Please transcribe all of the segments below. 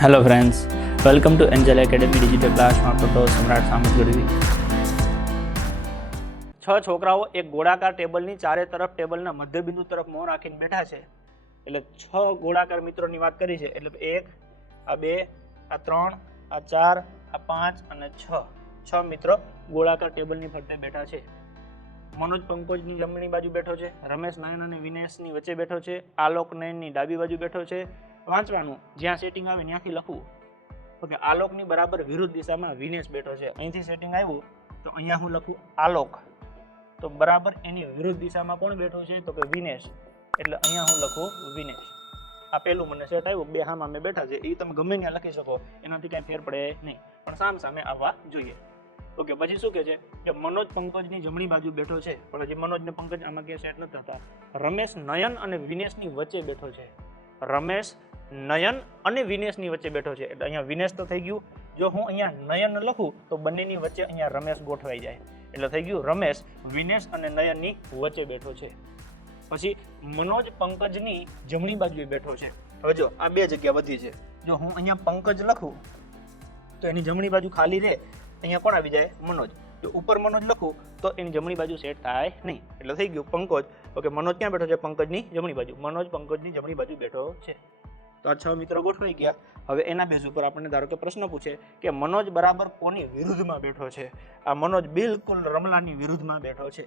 Hello friends welcome to Angel Academy digital ક્લાસમાં photo Samrat Samat Gadhvi છ છોકરાઓ એક ગોળાકાર ટેબલની ચારે તરફ ટેબલના મધ્યબિંદુ તરફ મોં રાખીને બેઠા છે. એટલે છ ગોળાકાર મિત્રોની વાત કરી છે. એટલે એક, આ બે, આ ત્રણ, આ ચાર, આ પાંચ અને છ. છ મિત્રો ગોળાકાર ટેબલની ફરતે બેઠા છે. મનોજ પંકજની જમણી બાજુ બેઠો છે. રમેશ નયન અને વિનેશની વચ્ચે બેઠો છે. આલોક નયનની ડાબી બાજુ બેઠો છે. વાંચવાનું, જ્યાં સેટિંગ આવે ત્યાંથી લખવું. ઓકે, આલોકની બરાબર વિરુદ્ધ દિશામાં વિનેશ બેઠો છે. અહીંથી સેટિંગ આવ્યું, તો અહીંયા હું લખું આલોક. તો બરાબર એની વિરુદ્ધ દિશામાં કોણ બેઠો છે? તો કે વિનેશ. એટલે અહીંયા હું લખું વિનેશ. આ પેલું મને સેટ આવ્યું, બે હામાં મેં બેઠા છે. એ તમે ગમે ત્યાં લખી શકો, એનાથી કાંઈ ફેર પડે નહીં. પણ સામ સામે આવવા જોઈએ. ઓકે, પછી શું કે છે? કે મનોજ પંકજની જમણી બાજુ બેઠો છે. પણ હજી મનોજ ને પંકજ આમાં ક્યાંય સેટ નથી થતા. રમેશ નયન અને વિનેશની વચ્ચે બેઠો છે. રમેશ નયન અને વિનેશની વચ્ચે બેઠો છે. એટલે અહીંયા વિનેશ તો થઈ ગયું. જો હું અહીંયા નયન લખું, તો બંનેની વચ્ચે અહીંયા રમેશ ગોઠવાઈ જાય. એટલે થઈ ગયું રમેશ, વિનેશ અને નયનની વચ્ચે બેઠો છે. પછી મનોજ પંકજની જમણી બાજુએ બેઠો છે. હવે જો, આ બે જગ્યા વધી છે. જો હું અહીંયા પંકજ લખું, તો એની જમણી બાજુ ખાલી રહે. અહીંયા કોણ આવી જાય? મનોજ. જો ઉપર મનોજ લખું, તો એની જમણી બાજુ સેટ થાય નહીં. એટલે થઈ ગયું પંકજ. ઓકે, મનોજ ક્યાં બેઠો છે? પંકજની જમણી બાજુ. મનોજ પંકજની જમણી બાજુ બેઠો છે. તો આ છ મિત્રો ગોઠવાઈ ગયા. હવે એના બેઝ ઉપર આપણને ધારો કે પ્રશ્ન પૂછે કે મનોજ બરાબર કોની વિરુદ્ધમાં બેઠો છે? આ મનોજ બિલકુલ રમલાની વિરુદ્ધમાં બેઠો છે.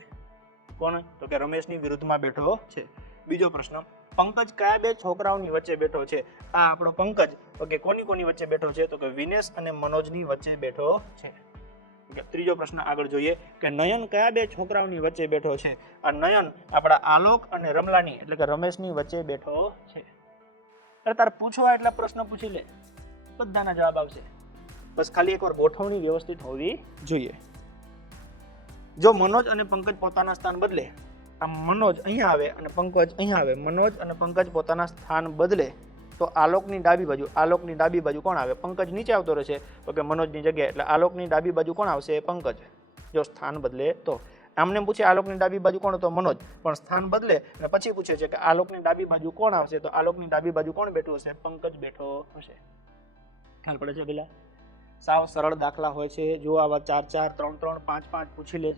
કોણ? તો કે રમેશની વિરુદ્ધમાં બેઠો છે. બીજો પ્રશ્ન, પંકજ કયા બે છોકરાઓની વચ્ચે બેઠો છે? આ આપણો પંકજ. ઓકે, કોની કોની વચ્ચે બેઠો છે? તો કે વિનેશ અને મનોજની વચ્ચે બેઠો છે. ત્રીજો પ્રશ્ન આગળ જોઈએ કે નયન કયા બે છોકરાઓની વચ્ચે બેઠો છે? આ નયન આપણા આલોક અને રમલાની, એટલે કે રમેશની વચ્ચે બેઠો છે. અરે તારે પૂછવા એટલા પ્રશ્ન પૂછી લે. બધાના જવાબ આવશે. બસ ખાલી એકવાર ગોઠવણી વ્યવસ્થિત હોવી જોઈએ. જો મનોજ અને પંકજ પોતાના સ્થાન બદલે આ મનોજ અહીંયા આવે અને પંકજ અહીંયા આવે, મનોજ અને પંકજ પોતાના સ્થાન બદલે, તો આલોકની ડાબી બાજુ, આલોકની ડાબી બાજુ કોણ આવે? પંકજ નીચે આવતો રહેશે, તો કે મનોજની જગ્યાએ. એટલે આલોકની ડાબી બાજુ કોણ આવશે? પંકજ. જો સ્થાન બદલે તો. આમને પૂછે આલોકની ડાબી બાજુ કોણ? તો મનોજ પણ સ્થાન બદલે અને પછી પૂછે છે કે આલોકની ડાબી બાજુ કોણ આવશે? તો આલોકની ડાબી બાજુ કોણ બેઠું હશે? પંકજ બેઠો હશે. ખ્યાલ પડે છે પેલા? સાવ સરળ દાખલા હોય છે. જો આવા ચાર ચાર, ત્રણ ત્રણ, પાંચ પાંચ પૂછી લે.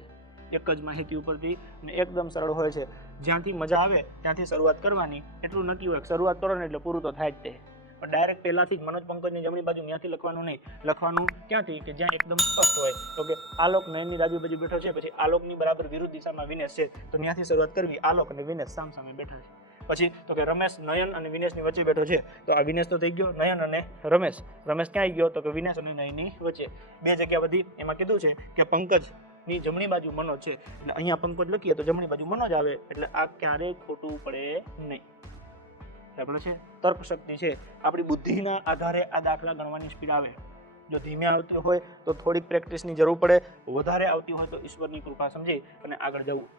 એક જ માહિતી ઉપરથી અને એકદમ સરળ હોય છે. જ્યાંથી મજા આવે, ત્યાંથી શરૂઆત કરવાની. એટલું નક્કી હોય શરૂઆત કરો ને એટલે પૂરું તો થાય જ તે. પણ ડાયરેક્ટ પહેલાથી જ મનોજ પંકજની જમણી બાજુ ત્યાંથી લખવાનું નહીં. લખવાનું ક્યાંથી? કે જ્યાં એકદમ સ્પષ્ટ હોય. તો કે આલોક નયનની ડાબી બાજુ બેઠો છે, પછી આલોકની બરાબર વિરુદ્ધ દિશામાં વિનેશ છે. તો ત્યાંથી શરૂઆત કરવી. આલોક અને વિનેશ સામ સામે બેઠા છે. પછી તો કે રમેશ, નયન અને વિનેશની વચ્ચે બેઠો છે. તો આ વિનેશ તો થઈ ગયો, નયન અને રમેશ. રમેશ ક્યાં ગયો? તો કે વિનેશ અને નયનની વચ્ચે. બે જગ્યા બધી એમાં કીધું છે કે પંકજની જમણી બાજુ મનોજ છે. એટલે અહીંયા પંકજ લખીએ તો જમણી બાજુ મનોજ આવે. એટલે આ ક્યારેય ખોટું પડે નહીં. બરાબર છે? તર્ક શક્તિ છે. આપણી બુદ્ધિના આધારે આ દાખલા ગણવાની સ્પીડ આવે. જો ધીમે આવતી હોય તો થોડીક પ્રેક્ટિસની જરૂર પડે. વધારે આવતી હોય તો ઈશ્વરની કૃપા સમજી અને આગળ જવું.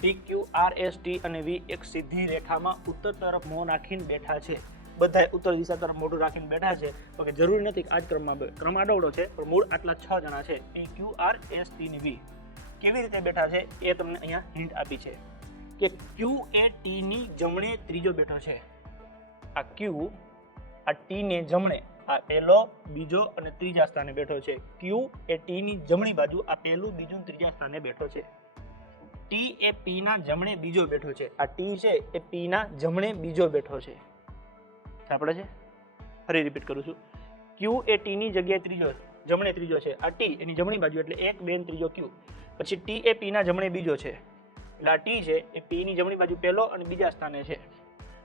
P Q R S T અને વી એક સીધી રેખામાં ઉત્તર તરફ મોં નાખીને બેઠા છે. બધા ઉત્તર દિશા તરફ મોઢું રાખીને બેઠા છે. તો કે જરૂરી નથી કે આ જ ક્રમમાં ક્રમ આડવડો છે, પણ મૂળ આટલા છ જણા છે. P Q R S T ને વી કેવી રીતે બેઠા છે એ તમને અહીંયા હિન્ટ આપી છે. કે ક્યુ એ ટી ની જમણે ત્રીજો બેઠો છે. આ ક્યુ આ ટી ને જમણે, આ પહેલો, બીજો અને ત્રીજા સ્થાને બેઠો છે. ક્યુ એ ટી ની જમણી બાજુ, આ પહેલું, બીજું ત્રીજા સ્થાને બેઠો છે. ટી એ પી ના જમણે બીજો બેઠો છે. આ ટી છે એ પી ના જમણે બીજો બેઠો છે. આપણે છે? ફરી રિપીટ કરું છું. ક્યુ એ ટી ની જગ્યાએ ત્રીજો, જમણે ત્રીજો છે. આ ટી એની જમણી બાજુ એટલે એક, બે ત્રીજો ક્યુ પછી ટી એ પી ના જમણે બીજો છે. એટલે ટી છે, એ પી ની જમણી બાજુ પહેલો અને બીજા સ્થાને છે.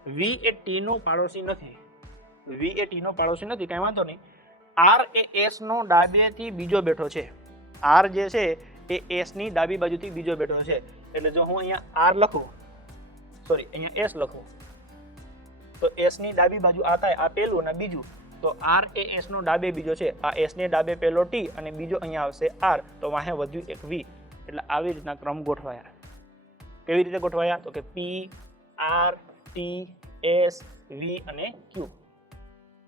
વી એ ટી નો પાડોશી નથી. વી એ ટી નો પાડોશી નથી, કાંઈ વાંધો નહીં. આર એ એસ નો ડાબેથી બીજો બેઠો છે. આર જે છે, એ એસની ડાબી બાજુથી બીજો બેઠો છે. એટલે જો હું અહીંયા આર લખું સોરી અહીંયા એસ લખું, તો એસની ડાબી બાજુ આ થાય, આ પહેલું અને બીજું. તો આર એ એસ નો ડાબે બીજો છે. આ એસ ને ડાબે પહેલો ટી અને બીજો અહીંયા આવશે આર તો વાહે વધ્યું એક વી એટલે આવી રીતના ક્રમ ગોઠવાયા. કેવી રીતે ગોઠવાયા? તો કે P R T S V અને ક્યુ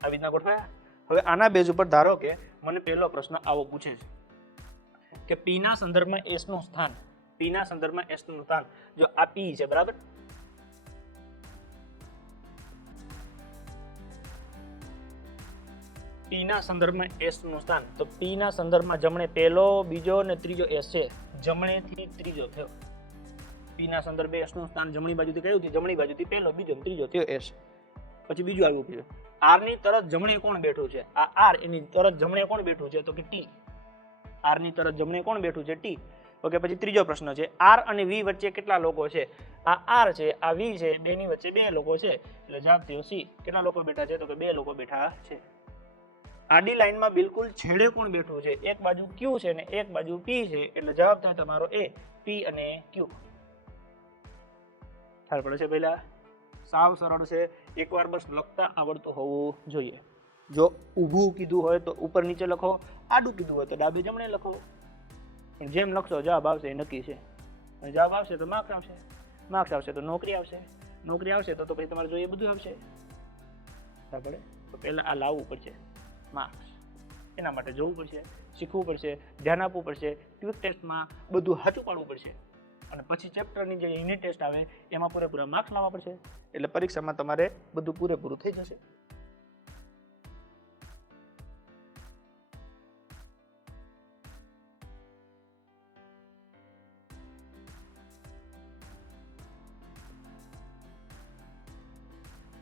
આવી રીતના ગોઠવાયા. હવે આના બેઝ ઉપર ધારો કે મને પહેલો પ્રશ્ન આવો પૂછે છે કે પી ના સંદર્ભમાં એસનું સ્થાન પી ના સંદર્ભમાં એસનું સ્થાન. જો આ પી છે, બરાબર? પીના સંદર્ભમાં એસનું સ્થાન. તો પીના સંદર્ભમાં જમણે પહેલો, બીજો અને ત્રીજો એસ છે. જમણેથી ત્રીજો થયો. P ના સંદર્ભે એસનું સ્થાન જમણી બાજુથી કયું થયું? જમણી બાજુથી પહેલો, બીજો ત્રીજો થયો એસ. પછી બીજું આવ્યું કીધું આરની તરત જમણે કોણ બેઠું છે? આ આર, એની તરત જમણે કોણ બેઠું છે? તો કે ટી. આરની તરત જમણે કોણ બેઠું છે? ટી. ઓકે, પછી ત્રીજો પ્રશ્ન છે, આર અને વી વચ્ચે કેટલા લોકો છે? આ આર છે, આ વી છે, બેની વચ્ચે બે લોકો છે. એટલે જવાબ થયો સી. કેટલા લોકો બેઠા છે? તો કે બે લોકો બેઠા છે. આડી લાઈનમાં બિલકુલ છેડે કોણ બેઠું છે? એક બાજુ ક્યુ છે ને એક બાજુ પી છે. એટલે જવાબ થાય તમારો એ, પી અને Q ખ્યાલ પડે છે પહેલાં? સાવ સરળ છે. એકવાર બસ લખતા આવડતું હોવું જોઈએ. જો ઊભું કીધું હોય તો ઉપર નીચે લખો, આડું કીધું હોય તો ડાબે જમણે લખો. પણ જેમ લખશો, જવાબ આવશે એ નક્કી છે. અને જવાબ આવશે તો માર્ક્સ આવશે. માર્ક્સ આવશે તો નોકરી આવશે. નોકરી આવશે તો તો પછી તમારે જોઈએ બધું આવશે. પડે? તો પહેલાં આ લાવવું પડશે. માર્ક્સ એના માટે જોવું પડશે, શીખવું પડશે, ધ્યાન આપવું પડશે ક્વિક ટેસ્ટમાં બધું સાચું પાડવું પડશે. અને પછી ચેપ્ટરની જે યુનિટ ટેસ્ટ આવે, એમાં પૂરેપૂરા માર્ક્સ લાવવા પડશે. એટલે પરીક્ષામાં તમારે બધું પૂરેપૂરું થઈ જશે.